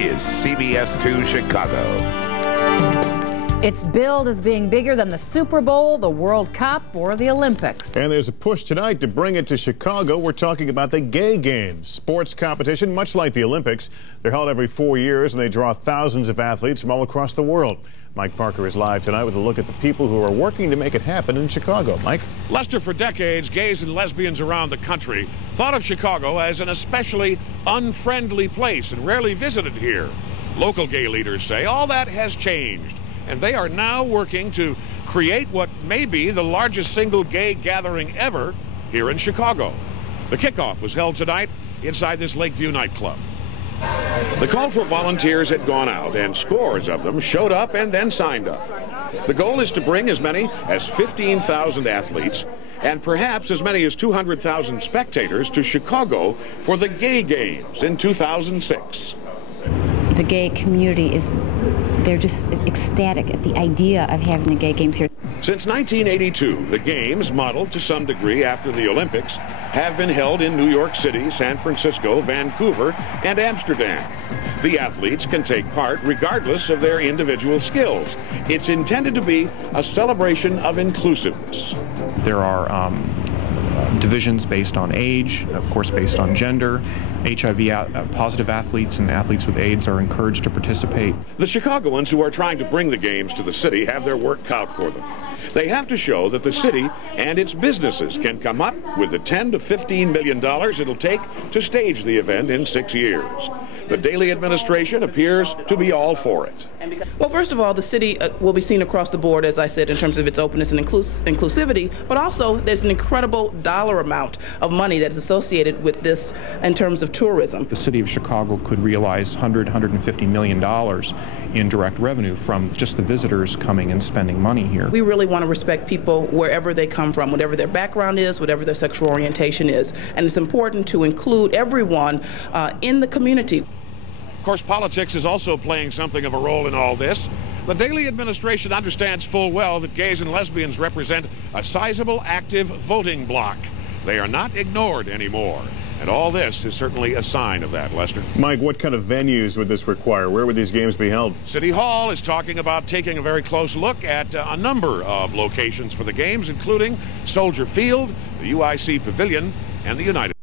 is CBS 2 Chicago. Its billed as being bigger than the Super Bowl, the World Cup, or the Olympics. And there's a push tonight to bring it to Chicago. We're talking about the Gay Games, sports competition, much like the Olympics. They're held every 4 years, and they draw thousands of athletes from all across the world. Mike Parker is live tonight with a look at the people who are working to make it happen in Chicago. Mike? Lester, for decades, gays and lesbians around the country thought of Chicago as an especially unfriendly place and rarely visited here. Local gay leaders say all that has changed, and they are now working to create what may be the largest single gay gathering ever here in Chicago. The kickoff was held tonight inside this Lakeview nightclub. The call for volunteers had gone out, and scores of them showed up and then signed up. The goal is to bring as many as 15,000 athletes and perhaps as many as 200,000 spectators to Chicago for the Gay Games in 2006. The gay community they're just ecstatic at the idea of having the Gay Games here. Since 1982, the Games, modeled to some degree after the Olympics, have been held in New York City, San Francisco, Vancouver, and Amsterdam. The athletes can take part regardless of their individual skills. It's intended to be a celebration of inclusiveness. There are divisions based on age, of course based on gender. HIV-positive athletes and athletes with AIDS are encouraged to participate. The Chicagoans who are trying to bring the games to the city have their work cut for them. They have to show that the city and its businesses can come up with the $10 to $15 million it'll take to stage the event in 6 years. The Daley administration appears to be all for it. Well, first of all, the city will be seen across the board, as I said, in terms of its openness and inclusivity, but also there's an incredible dollar amount of money that is associated with this in terms of tourism. The city of Chicago could realize $150 million in direct revenue from just the visitors coming and spending money here. We really want to respect people wherever they come from, whatever their background is, whatever their sexual orientation is. And it's important to include everyone in the community. Of course, politics is also playing something of a role in all this. The Daley administration understands full well that gays and lesbians represent a sizable active voting bloc. They are not ignored anymore. And all this is certainly a sign of that, Lester. Mike, what kind of venues would this require? Where would these games be held? City Hall is talking about taking a very close look at a number of locations for the games, including Soldier Field, the UIC Pavilion, and the United